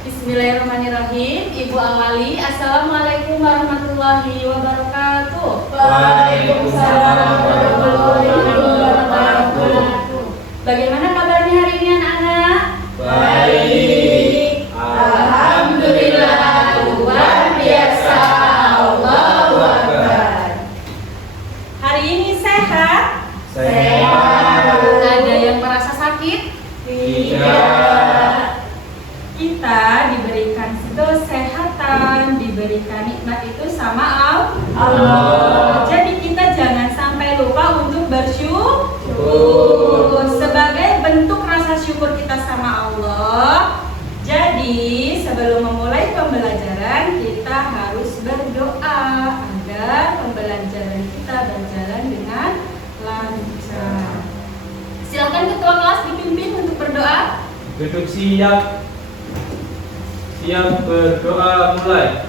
Bismillahirrahmanirrahim. Ibu awali. Assalamualaikum warahmatullahi wabarakatuh. Waalaikumsalam warahmatullahi wabarakatuh. Bagaimana kabarnya hari ini anak-anak? Baik. Alhamdulillah, luar biasa. Allahu Akbar. Hari ini sehat? Sehat. Ada yang merasa sakit? Tidak. Kita diberikan kesehatan, diberikan nikmat itu sama Allah. Jadi kita jangan sampai lupa untuk bersyukur. Sebagai bentuk rasa syukur kita sama Allah. Jadi sebelum memulai pembelajaran kita harus berdoa agar pembelajaran kita berjalan dengan lancar. Silakan ketua kelas dipimpin untuk berdoa. Duduk siap. Siap berdoa mulai.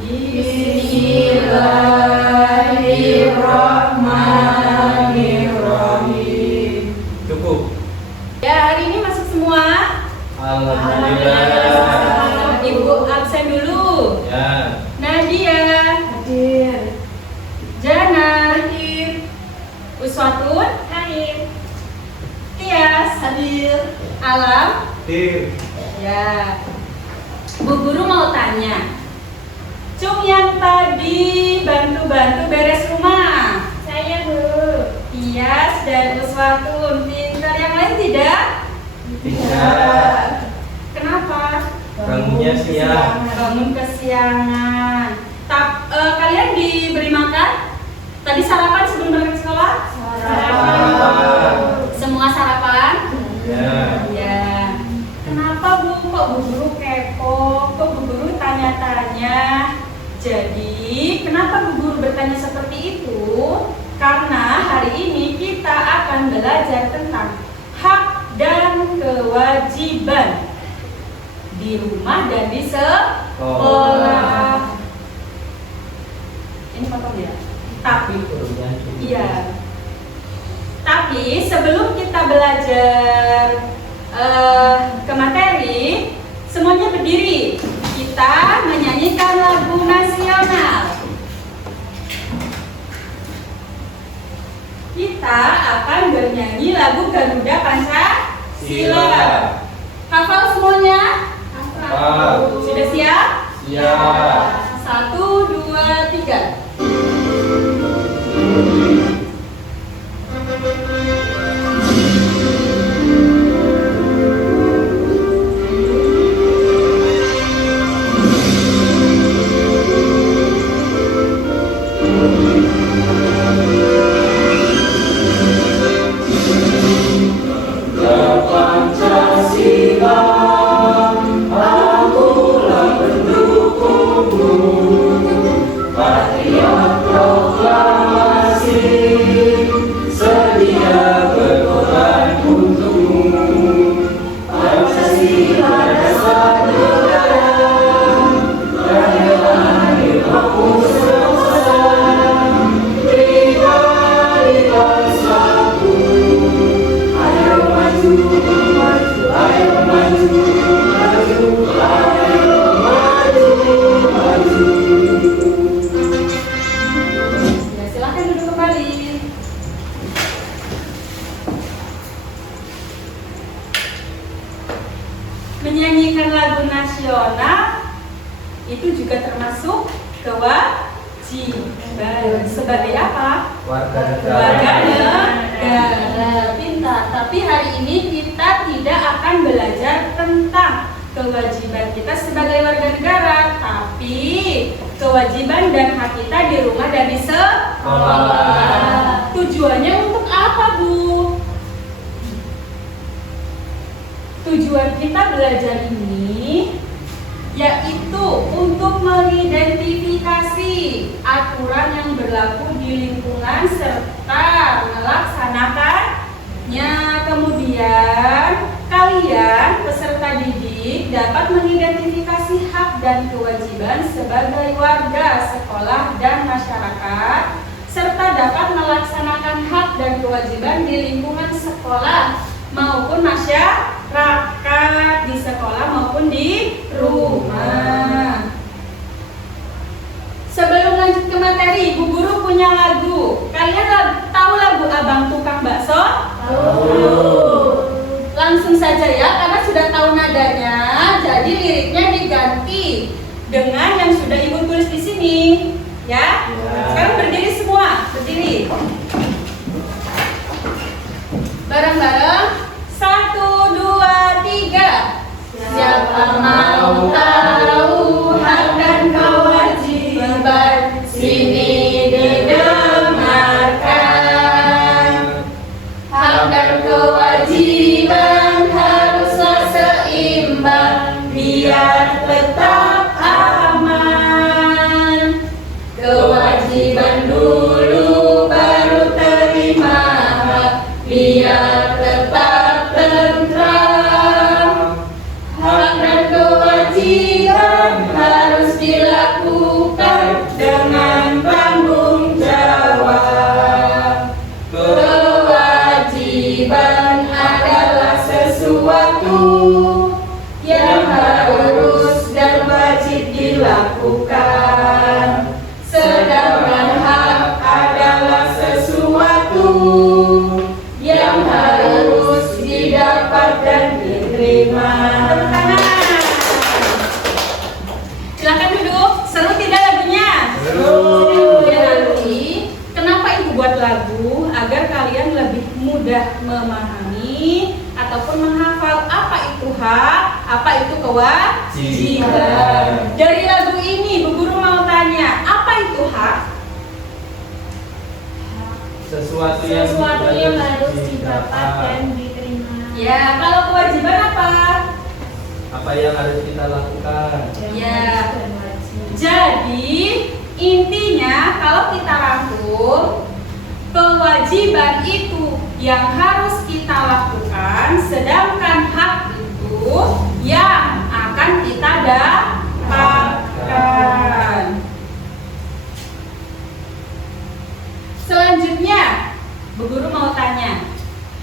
Bismillahirrahmanirrahim. Cukup. Ya, hari ini masuk semua. Alhamdulillah. Ibu absen dulu. Ya. Nadia hadir. Jana hadir. Uswatun hadir. Tias hadir. Alam Tir. ya. Bu guru mau tanya, Cung yang tadi bantu-bantu beres rumah. Saya Bu. Tias dan Uswatun, pintar. Yang lain tidak? Tidak. Kenapa? Bangunnya siang. Bangun kesiangan. Kalian diberi makan? Tadi sarapan sebelum berangkat sekolah? Sarapan. Semua sarapan? Ya. Ya. Kenapa Bu? Kok Bu Guru kepo? Kok Bu Guru tanya-tanya? Jadi, kenapa Bu Guru bertanya seperti itu? Karena hari ini kita akan belajar tentang hak dan kewajiban di rumah dan di sekolah. Ini potong ya. Tapi, iya. Tapi sebelum kita belajar ke materi, semuanya berdiri. Kita menyanyikan lagu nasional. Kita akan bernyanyi lagu Garuda Pancasila. Hafal semuanya? Hafal. Sudah siap? Siap. 1, 2, 3. Menyanyikan lagu nasional itu juga termasuk kewajiban. Sebagai apa? Warga Warga negara. negara. Pintar. Tapi hari ini kita tidak akan belajar tentang kewajiban kita sebagai warga negara, tapi kewajiban dan hak kita di rumah dan di sekolah. Tujuannya untuk apa, Bu? Tujuan kita belajar ini yaitu untuk mengidentifikasi aturan yang berlaku di lingkungan serta melaksanakannya. Kemudian kalian peserta didik dapat mengidentifikasi hak dan kewajiban sebagai warga, sekolah, dan masyarakat, serta dapat melaksanakan hak dan kewajiban di lingkungan sekolah maupun masyarakat, di sekolah maupun di nih, Bu Guru punya lagu. Kalian tahu lagu Abang Tukang Bakso? Langsung saja ya, karena sudah tahu nadanya, jadi liriknya diganti dengan yang sudah Ibu tulis di sini, ya. Sekarang berdiri semua, berdiri. Bareng-bareng, 1, 2, 3. Siapa mau tahu hak dan kewajiban, sini didengarkan. Hak dan kewajiban haruslah seimbang, biar tetap aman. Kewajiban dulu baru terima hak, biar tetap tentram. Hak dan kewajiban harus dilakukan dengan tanggung jawab. Kewajiban adalah sesuatu yang harus dan wajib dilakukan, sedangkan hak adalah sesuatu yang harus didapat dan diterima. Tepuk tangan. Silakan duduk. Seru tidak lagunya? Seru. Ya, nanti kenapa Ibu buat lagu? Agar kalian lebih mudah memahami ataupun menghafal apa itu hak, apa itu kewajiban. Dari lagu ini, Bu Guru mau tanya, apa itu hak? Sesuatu yang harus didapat dan diterima. Ya, kalau kewajiban apa? apa yang harus kita lakukan. Ya. Jadi intinya kalau kita rangkum, kewajiban itu yang harus kita lakukan, sedangkan hak itu yang akan kita dapatkan. Selanjutnya, Bu Guru mau tanya,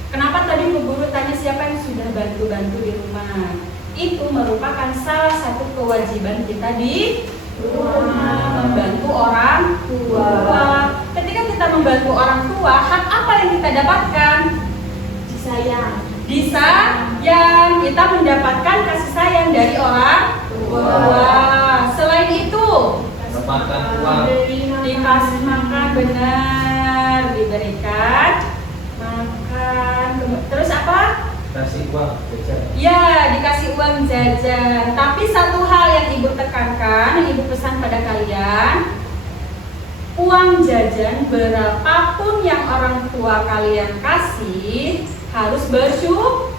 kenapa tadi Bu Guru tanya siapa yang sudah bantu-bantu di rumah? Itu merupakan salah satu kewajiban kita di rumah, membantu orang tua. Ketika kita membantu orang tua, hak apa yang kita dapatkan? Disayang. Disayang. Kita mendapatkan kasih sayang dari orang tua. Selain itu, Dapatkan uang. dikasih makan, benar, diberikan makan. Terus apa? Kasih uang jajan. Ya, dikasih uang jajan. Tapi satu hal yang Ibu tekankan, yang Ibu pesan pada kalian, uang jajan berapapun yang orang tua kalian kasih harus bersyukur.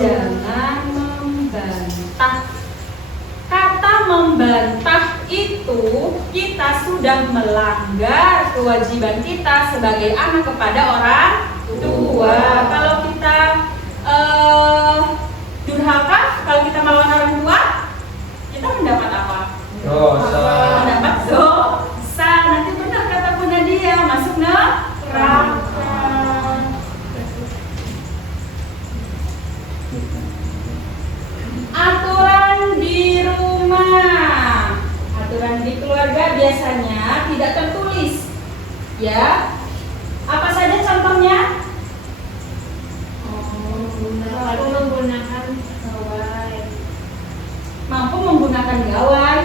Jangan membantah. Kata membantah itu kita sudah melanggar kewajiban kita sebagai anak kepada orang tua. Kalau kita durhaka, kalau kita melawan orang tua, kita mendapat apa? Dosa. Mendapat dosa. Nanti benar kata Bunda dia masuk neraka. Aturan di rumah, aturan di keluarga biasanya tidak tertulis, ya. Apa saja contohnya? Mampu menggunakan gawai. Mampu menggunakan gawai.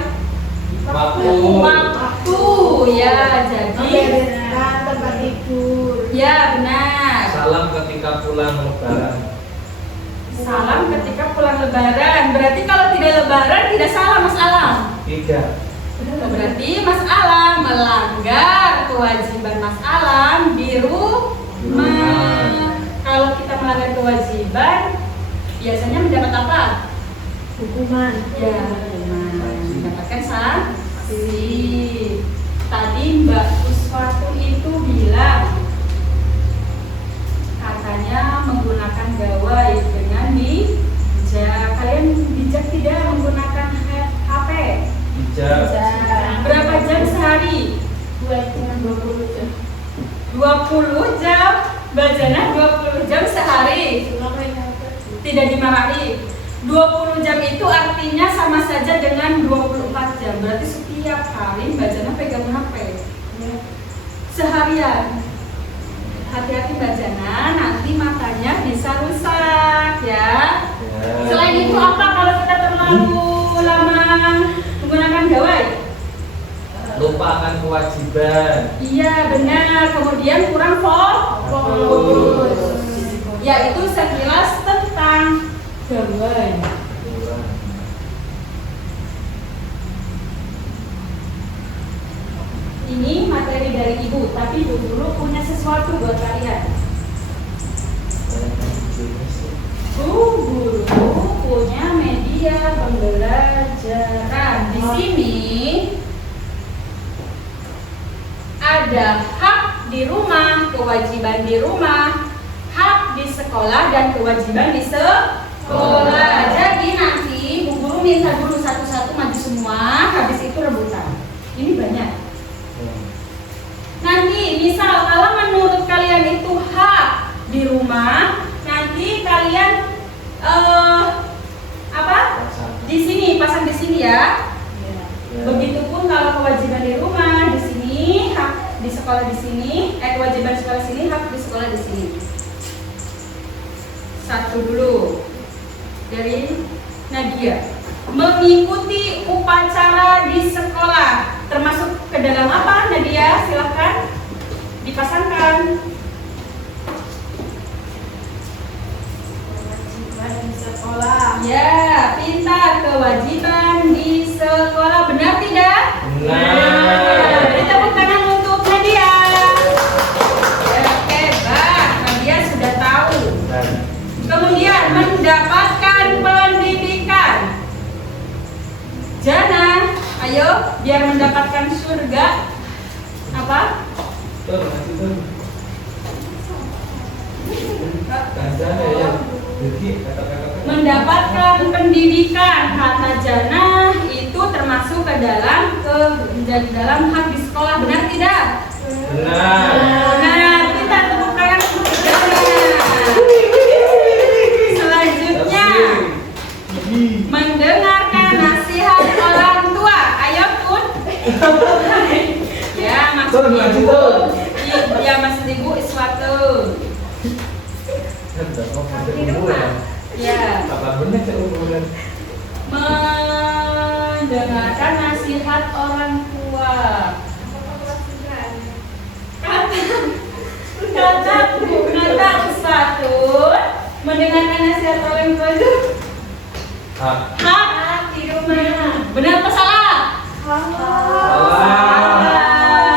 Waktu, ya. Jadi, Tempat tidur. ya benar. Salam ketika pulang lebaran. Salam ketika pulang lebaran. Berarti kalau tidak lebaran tidak salah Mas Alam. Tidak. Berarti Mas Alam melanggar kewajiban Mas Alam di rumah. Kalau kita melanggar kewajiban, biasanya mendapat apa? Hukuman. Ya, mendapatkan sanksi. Tadi Mbak Uswatu itu bilang katanya menggunakan gawai dengan bijak. Kalian bijak tidak menggunakan HP? Bijak. Berapa jam sehari? 20 jam. 20 jam. Bacanya 20 jam sehari. Tidak dimarahi. 20 jam itu artinya sama saja dengan 24 jam. Berarti setiap hari bacanya pegang HP. terlalu lama menggunakan gawai? Lupakan kewajiban. Iya benar. Kemudian kurang fokus. Yaitu sekilas tentang gawai. Kurang. Ini materi dari ibu, tapi ibu dulu punya sesuatu buat kalian. Guru punya media pembelajaran. Di sini ada hak di rumah, kewajiban di rumah, hak di sekolah, dan kewajiban di sekolah. Jadi nanti bu guru minta dulu satu-satu maju semua, habis itu rebutan. Ini banyak. Nanti misal kalau menurut kalian itu hak di rumah, nanti kalian di sini pasang di sini ya. Begitupun kalau kewajiban di rumah di sini, hak di sekolah di sini, kewajiban sekolah sini, hak di sekolah di sini. Satu dulu dari Nadia. Mengikuti upacara di sekolah termasuk ke dalam apa Nadia? Silahkan dipasangkan. Kewajiban di sekolah. Ya, pintar. Kewajiban di sekolah. Benar tidak? Benar. Beri tepuk tangan untuk Nadia. Ya, hebat. Nadia sudah tahu. Benar. Kemudian mendapatkan pendidikan. Jana, ayo biar mendapatkan surga. Apa? Tuh, masih tuh. Kancana ya. Jadi kata-kata. Mendapatkan pendidikan. Kata Jana itu termasuk ke dalam hak di sekolah. Benar tidak? Benar. Benar. Kita tepuk tangan untuk Jana. Selanjutnya mendengarkan nasihat orang tua. Ayo Kun. Ya maksud Tuh, masih ibu. tuh. Ya maksud ibu iswatu. Ya. Apa benar cak umuran? Mendengarkan nasihat orang tua. Kata satu. Mendengarkan nasihat orang tua itu hak di rumah. Benar apa salah?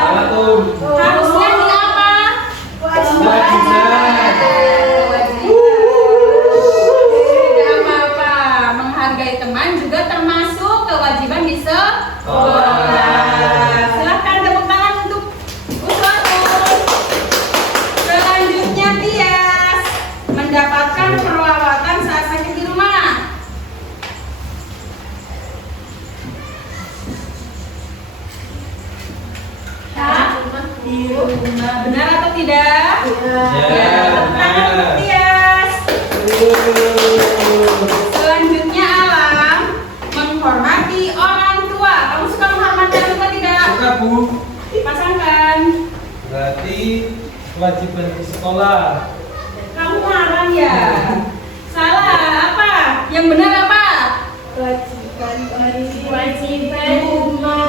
Salah tuh. Harusnya di apa? Kewajiban. Tidak apa-apa. Menghargai teman juga termasuk kewajiban di sekolah. Silahkan tepuk tangan untuk Uswatu. Selanjutnya Tias mendapatkan perawatan saat sakit di rumah. Hak di rumah. Benar atau tidak? Ya, tepuk tangan untuk Tias. Selanjutnya Alam menghormati orang tua. Kamu suka menghormati orang tua tidak? Suka Bu. Pasangkan. Berarti kewajiban di sekolah. Kamu marah ya? Salah apa? Yang benar apa? Kewajiban rumah.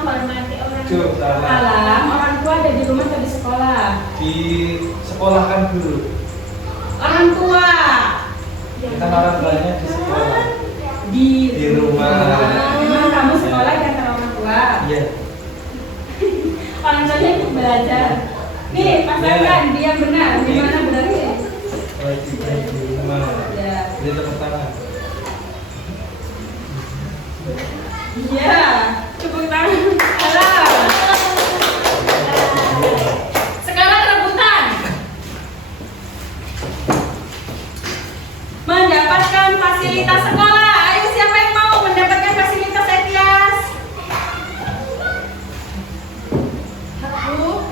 Hormati orang tua. Cuk, salah. Alam, orang tua ada di rumah atau di sekolah? Di sekolah kan dulu. Orang tua Kita orang tuanya di sekolah. di rumah. Memang kamu sekolah di antara orang tua. Iya. Orang tuanya ikut belajar. Nih, pasangkan dia benar. Gimana benarnya? Kewajiban di rumah. Ya. Jadi tepuk tangan. Iya, tepuk tangan. Alam. Sekarang rebutan. Mendapatkan fasilitas sekolah. Ayo siapa yang mau mendapatkan fasilitas Etias? Aku.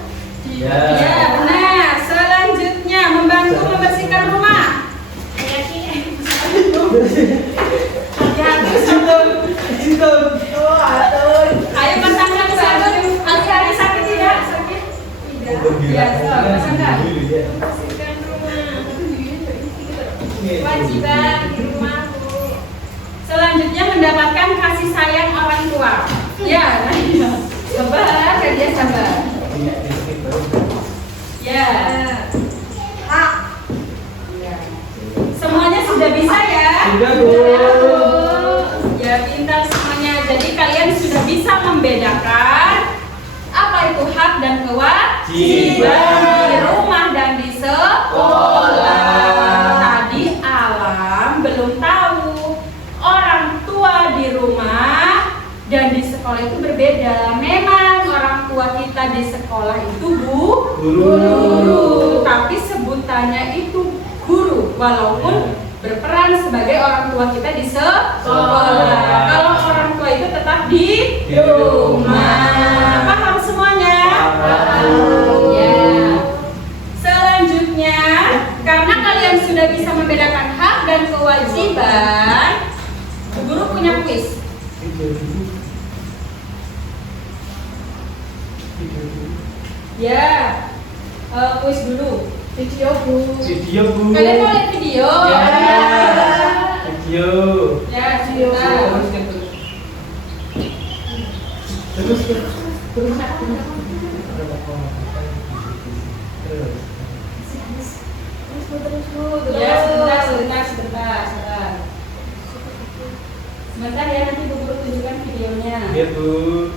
Ya. Ya, benar. Selanjutnya membantu membersihkan rumah. Hati-hati. Ayo pasangkan mendapatkan kasih sayang orang tua. Ya, Nadia. Sabar, Nadia sabar. Ya. Ya. Semuanya sudah bisa ya? Sudah, Bu. Ya, pintar semuanya. Jadi kalian sudah bisa membedakan apa itu hak dan kewajiban di rumah dan di sekolah. Tadi Alam belum tahu orang tua di rumah dan di sekolah itu berbeda. Memang orang tua kita di sekolah itu guru, tapi sebutannya itu guru walaupun berperan sebagai orang tua kita di sekolah. Kalau orang tua itu tetap di rumah. Paham semuanya? Ya. Selanjutnya, karena kalian sudah bisa membedakan hak dan kewajiban, guru punya kuis. Ya, kuis dulu. Video Bu. Video, Bu. Kalian mau lihat video? Ya. Video. Ya, sebentar. Terus. Ya, sebentar. Sebentar ya, nanti Bu Guru tunjukkan videonya. Iya, Bu.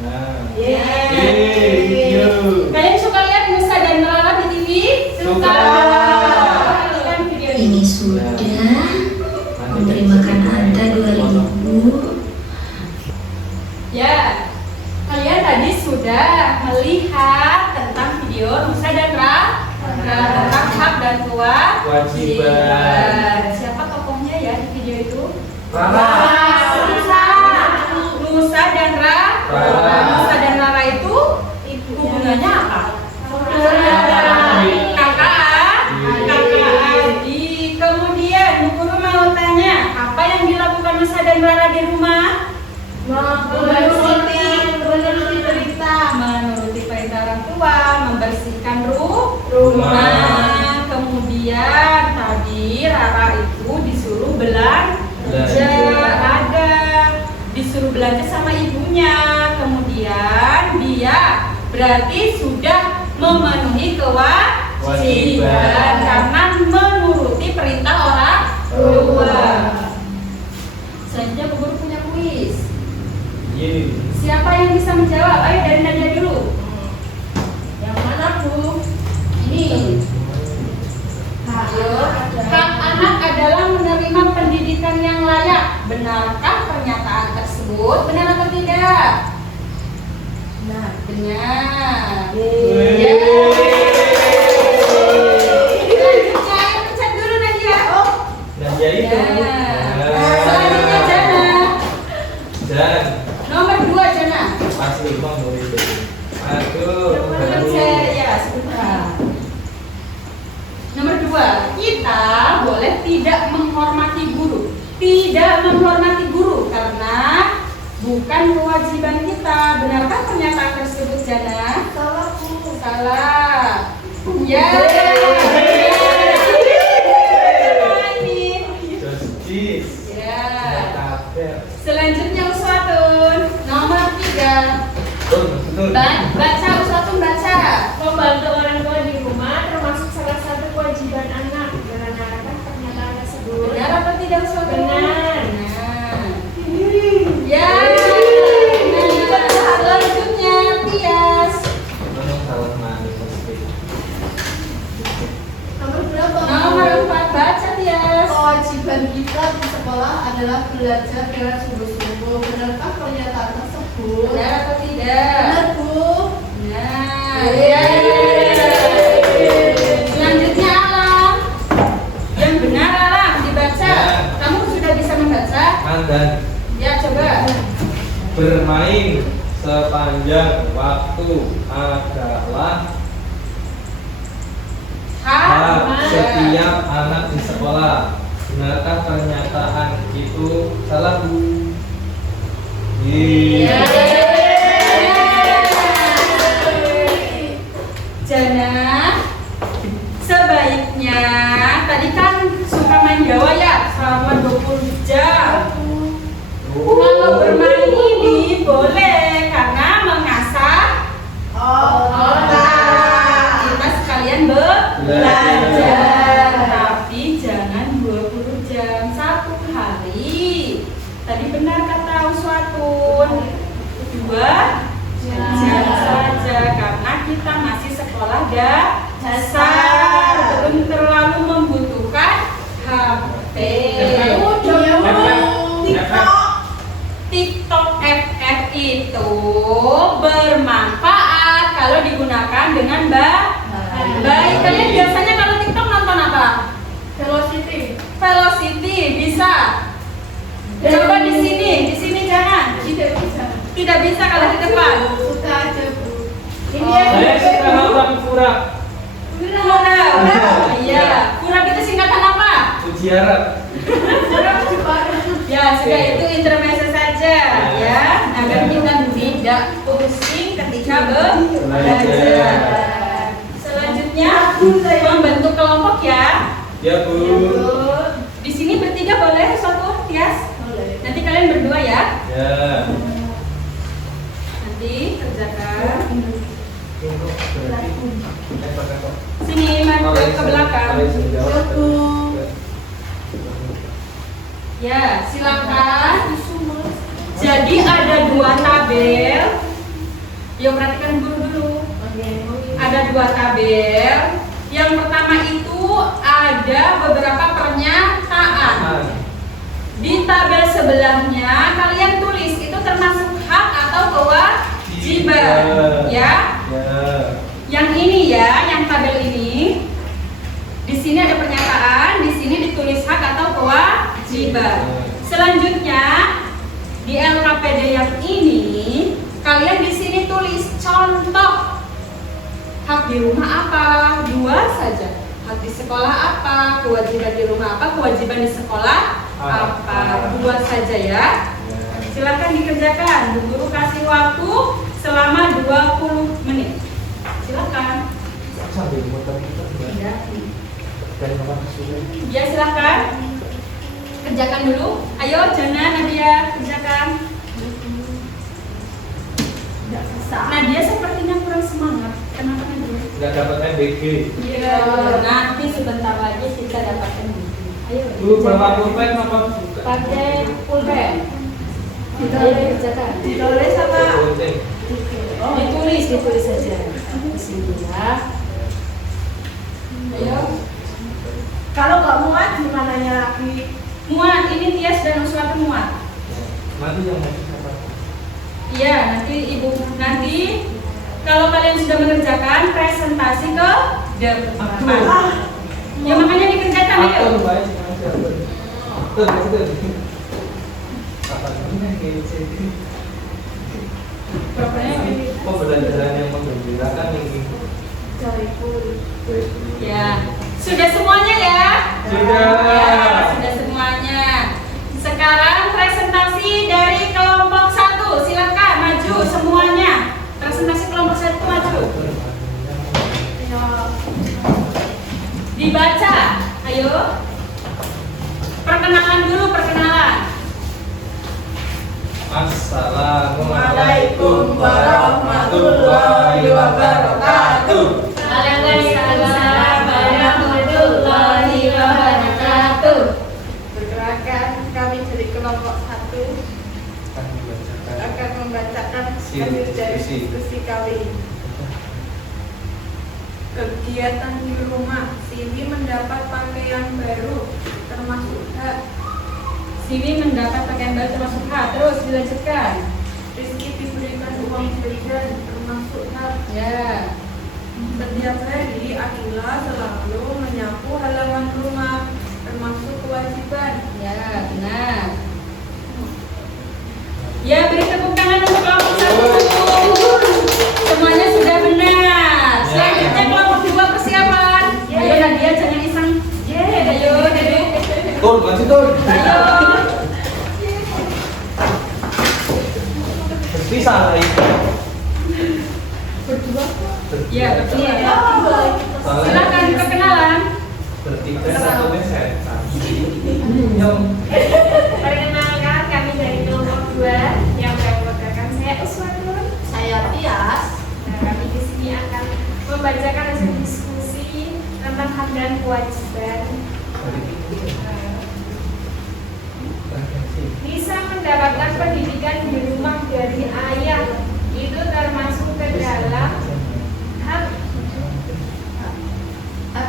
Nah. Yeay. Video. Kalian suka lihat Nusa dan Rara di TV? Suka. Tunjukkan video Ini sudah memberi makan Anda 2.000. Ya, kalian tadi sudah melihat tentang video Nusa dan Rara tentang hak dan kewajiban. Siapa tokohnya ya di video itu? Rara. Nusa dan Rara. Nusa dan Rara itu hubungannya apa? Kakak adik. Kemudian Bu Guru mau tanya, apa yang dilakukan Nusa dan Rara di rumah? Menuruti perintah orang tua, membersihkan rumah. Kemudian tadi Rara itu disuruh belanja, disuruh belanja sama ibunya. Kemudian dia berarti sudah memenuhi kewajiban karena menuruti perintah orang tua. Selanjutnya Bu Guru punya kuis. Siapa yang bisa menjawab? Ayo dari Nadia dulu. Yang mana, Bu? Ini. Ayo. Hak anak adalah menerima pendidikan yang layak. Benarkah pernyataan tersebut? Benar atau tidak? Nah, benar. Selanjutnya, ayo pencet dulu Nadia. Nadia itu. Selanjutnya Jana. Dan Nomor 2 Jana. pasti mau itu. Aduh. Ya, sebentar. Nomor 2, kita boleh tidak menghormati guru. Tidak menghormati guru karena bukan kewajiban kita. Benarkah pernyataan tersebut, Jana? Salah Bu. Salah. Ya. Justice. Ya. Kabar. Selanjutnya Uswatun. Nomor 3. Baca Uswatun, baca. Membantu orang tua di rumah termasuk salah satu kewajiban anak. Benarkah pernyataan tersebut? Benar atau tidak Uswatun? Benar. Ya. Selanjutnya Tias. Nomor berapa? Nomor 4, baca Tias. Kewajiban kita di sekolah adalah belajar dengan sungguh-sungguh. Benarkah pernyataan tersebut? Benar atau tidak? Benar, Bu. Nah, ya. Selanjutnya Alam. Yang benar Alam dibaca. Ya. Kamu sudah bisa membaca? Mandan. Ya, coba. Bermain sepanjang waktu adalah hak setiap anak di sekolah. Benarkah pernyataan itu salah, Bu? Ya. Jana, sebaiknya tadi kan suka main Jawa ya selama 20 jam. Kalau bermain ini boleh karena mengasah otak. Kita sekalian belajar, tapi jangan 20 jam satu hari. Tadi benar kata Uswatun. 2 jam saja karena kita masih sekolah dasar, belum terlalu membutuhkan HP. TikTok FF itu bermanfaat kalau digunakan dengan baik. Kalian biasanya kalau TikTok nonton apa? Velocity bisa. Coba di sini jangan. Tidak bisa kalau di depan. Suka aja Bu. Saya suka nonton Kurap. Kurap. Iya. Kurap itu singkatan apa? Uji Arab. Ya, sudah itu intermezzo saja ya. Agar kita tidak pusing ketika belajar. Selanjutnya membentuk kelompok ya. Ya Bu. Di sini bertiga boleh suatu Tias? Nanti kalian berdua ya. Ya. Nanti kerjakan. Sini maju ke belakang. Ya, silakan. Jadi ada 2 tabel. Yuk perhatikan dulu. Ada 2 tabel. Yang pertama itu ada beberapa pernyataan. Di tabel sebelahnya kalian tulis itu termasuk hak atau kewajiban, ya. Yang ini ya, yang tabel ini. Di sini ada pernyataan, di sini ditulis hak atau kewajiban. Selanjutnya di LKPD yang ini kalian di sini tulis contoh. Hak di rumah apa? 2 saja. Hak di sekolah apa? Kewajiban di rumah apa? Kewajiban di sekolah apa? 2 saja ya. Silakan dikerjakan. Bu Guru kasih waktu selama 20 menit. Silakan. Ya silakan. Kerjakan dulu. Ayo Jana, Nadia, kerjakan. Nadia sepertinya kurang semangat. Kenapa Nadia? Nggak dapat MBG. Iya. Nanti sebentar lagi kita dapatkan MBG. Ayo. Dulu berapa pulpen apa buka? Pakai pulpen. Ayo kerjakan. Ditulis sama Ditulis saja. Di sini ya. Ayo. kalau nggak muat gimana lagi? Muat, ini Tias dan Uswatun muat. Nanti yang mau siapa? Iya, nanti Ibu nanti kalau kalian sudah mengerjakan presentasi ke depan. Ya makanya dikerjakan Aku yuk. baik Tuh. Pokoknya gini. Pembelajaran yang menggembirakan ini. Ya, sudah semuanya ya? Sudah. Ya, sudah semuanya. Sekarang presentasi dari kelompok 1. Silakan maju semuanya. Presentasi kelompok 1 maju. Dibaca. Ayo. Perkenalan dulu, perkenalan. Assalamualaikum warahmatullahi wabarakatuh. Waalaikumsalam warahmatullahi wabarakatuh. Perkenalkan, kami dari kelompok 1 akan membacakan hasil dari diskusi kami. Kegiatan di rumah, Siwi mendapat pakaian baru, termasuk hak. Siwi mendapat pakaian baru termasuk hak. Terus dilanjutkan. Rizky diberikan uang jajan, termasuk hak. Ya. Setiap hari Akila selalu menyapu halaman rumah, termasuk kewajiban. Ya, benar. Ya, beri tepuk tangan untuk kelompok 1. Semuanya sudah benar. Selanjutnya kelompok 2 persiapan. Ayo Nadia, jangan iseng. Ayo, duduk. Tur, maju tur. Ayo. Bisa lagi. Ya, betul. Silakan perkenalan. Bertiga satu meset. Perkenalkan, kami dari kelompok membacakan hasil diskusi tentang hak dan kewajiban. Bisa mendapatkan pendidikan di rumah dari ayah, itu termasuk ke dalam hak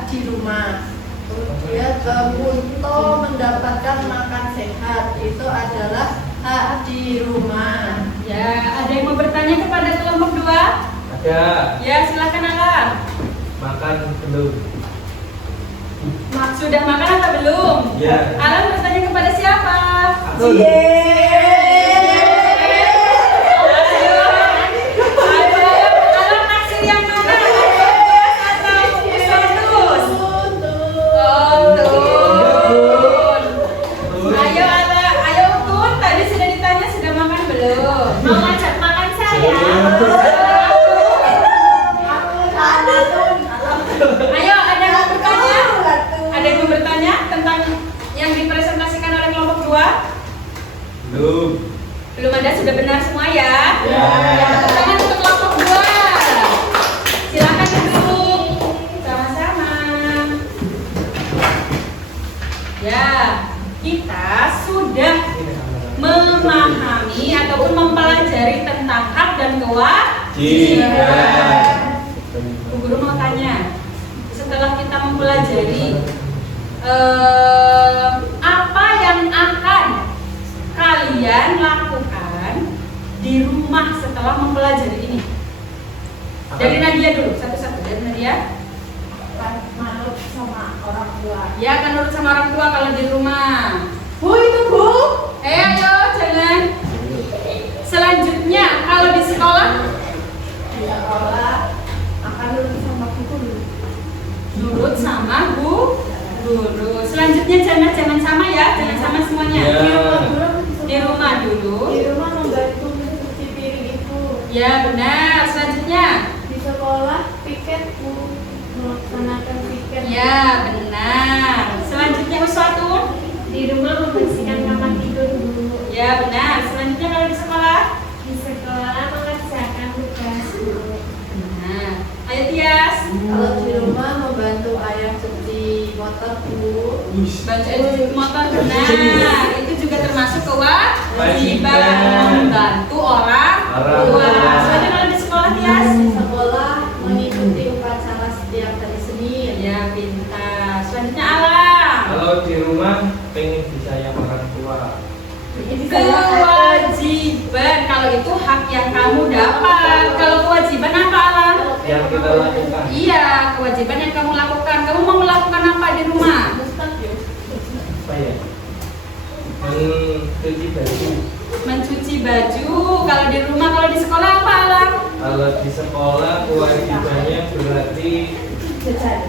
di rumah. Kemudian untuk mendapatkan makan sehat itu adalah hak di rumah. Ya, ada yang mau bertanya kepada kelompok 2? Ada. Ya, silakan Alam. Makan belum? Sudah makan atau belum? Ya. Alam bertanya kepada siapa? Aku. Alam naksir yang mana? Atau Usodus? Ayo Tun, tadi sudah ditanya sudah makan belum? mau ngajak makan saya. Ayo, ada yang mau bertanya? Ada yang mau bertanya tentang yang dipresentasikan oleh kelompok 2? Belum. Belum ada, sudah benar semua ya? Ya. Tepuk tangan untuk kelompok 2. Silakan duduk sama-sama. Ya, kita sudah memahami ataupun mempelajari tentang hak dan kewajiban. Bu Guru mau tanya, setelah kita mempelajari apa yang akan kalian lakukan di rumah setelah mempelajari ini? Dari Nadia dulu, satu-satu. Dari Nadia. Manut sama orang tua. Ya, akan nurut sama orang tua kalau di rumah. Bu, itu Bu. Ayo, jangan. Selanjutnya, kalau di sekolah, Di sekolah akan lulus sama Bu Guru. nurut sama Bu Guru. Selanjutnya jangan sama ya, jangan sama semuanya. Ya. Di rumah dulu. Di rumah membantu mencuci piring Ibu. Ya, benar. Selanjutnya, Di sekolah piket Bu, melaksanakan piket. ya benar. Selanjutnya Uswatun. Di rumah membersihkan kamar tidur dulu. Ya benar. Selanjutnya kalau di sekolah. Di sekolah mengerjakan tugas dulu. Nah, ayo Tias. Kalau di rumah membantu ayah cuci motor Bu. Bantuin cuci motor, benar. Itu juga termasuk kewajiban membantu orang tua. Soalnya kalau di sekolah Tias. Di sekolah mengikuti upacara setiap hari Senin. Ya pintar. Selanjutnya Alam. Kalau di rumah pengen disayang orang tua. Kewajiban, kalau itu hak yang kamu dapat. Kalau kewajiban apa Alam? Yang kita lakukan. Iya, kewajiban yang kamu lakukan. Kamu mau melakukan apa di rumah? Apa ya? Mencuci baju. Mencuci baju. Kalau di rumah, kalau di sekolah apa Alam? Kalau di sekolah kewajibannya berarti jajan.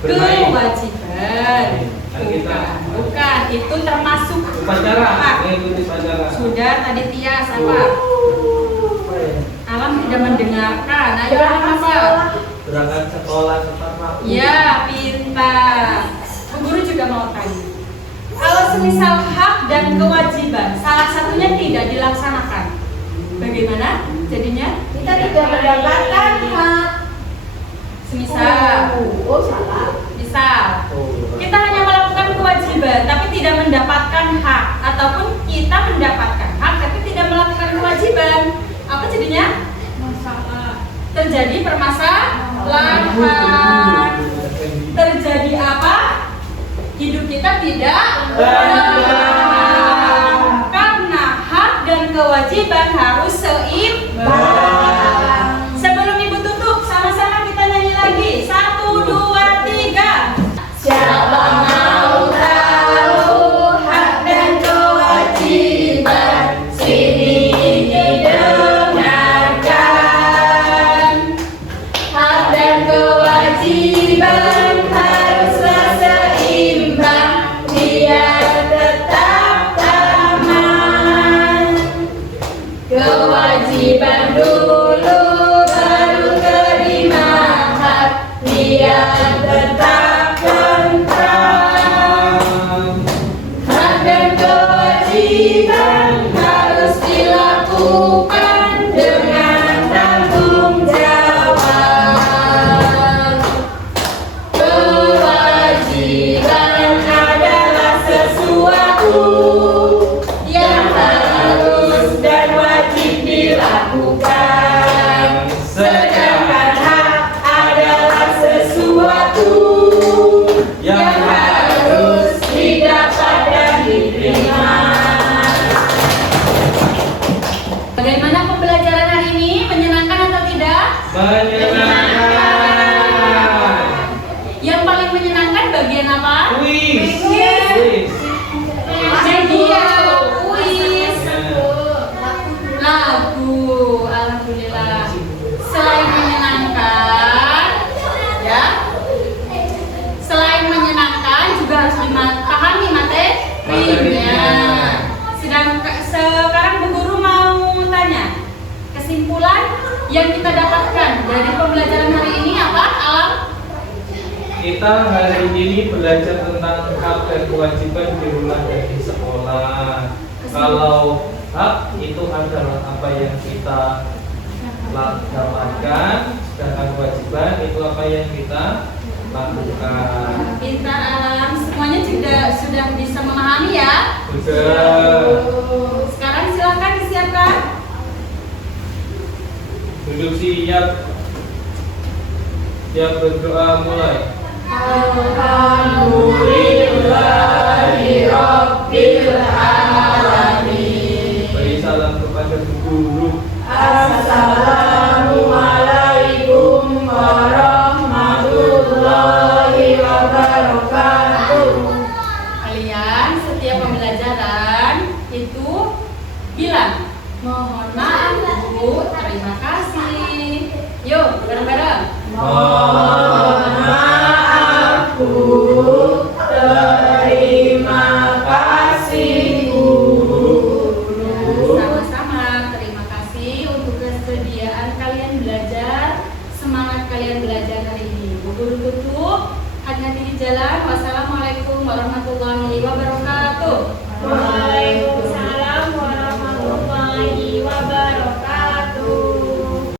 Bermain. Kewajiban. Kan kita Bukan, itu termasuk upacara, hak. mengikuti upacara. Sudah tadi Tias apa? Apa ya? Alam tidak mendengarkan. Ayo Alam apa? Berangkat sekolah tepat waktu. Ya, pintar. Bu Guru juga mau tanya. Kalau semisal hak dan kewajiban salah satunya tidak dilaksanakan, bagaimana jadinya? Kita tidak mendapatkan hak. Semisal, Oh, salah. misal Oh, kita hanya melakukan kewajiban tapi tidak mendapatkan hak, ataupun kita mendapatkan hak tapi tidak melakukan kewajiban, apa jadinya? Masalah. Terjadi permasalahan. Terjadi apa? Hidup kita tidak tenang. Karena hak dan kewajiban harus seimbang. Sebelum Ibu tutup, sama-sama kita nyanyi lagi. 1, 2, 3. Siapa mau tahu hak dan kewajiban? Sini didengarkan. Hak dan kewajiban haruslah seimbang, biar tetap aman. Kewajiban dulu baru terima hak, biar tetap tentram. Hak dan kewajiban harus dilakukan dengan tanggung jawab. Sekarang Bu Guru mau tanya, kesimpulan yang kita dapatkan dari pembelajaran hari ini apa, Alam? Kita hari ini belajar tentang hak dan kewajiban di rumah dan di sekolah. Kalau hak itu adalah apa yang kita dapatkan, sedangkan kewajiban itu apa yang kita lakukan. Pintar Alam, semuanya sudah bisa memahami ya? Sudah. Sekarang silakan disiapkan. Duduk siap. Siap berdoa mulai. Alhamdulillahirabbil alamin. Beri salam kepada Bu Guru. Assalamualaikum warahmatullahi wabarakatuh. Kalian setiap pembelajaran itu bilang mohon maaf Bu, terima kasih. Yuk bareng-bareng. Mohon maaf Bu, terima kasih guru. Sama-sama, terima kasih untuk kesediaan kalian belajar, semangat kalian belajar hari ini. Bu Guru tutup, hati-hati di jalan. Wassalamualaikum warahmatullahi wabarakatuh. Waalaikumsalam warahmatullahi wabarakatuh.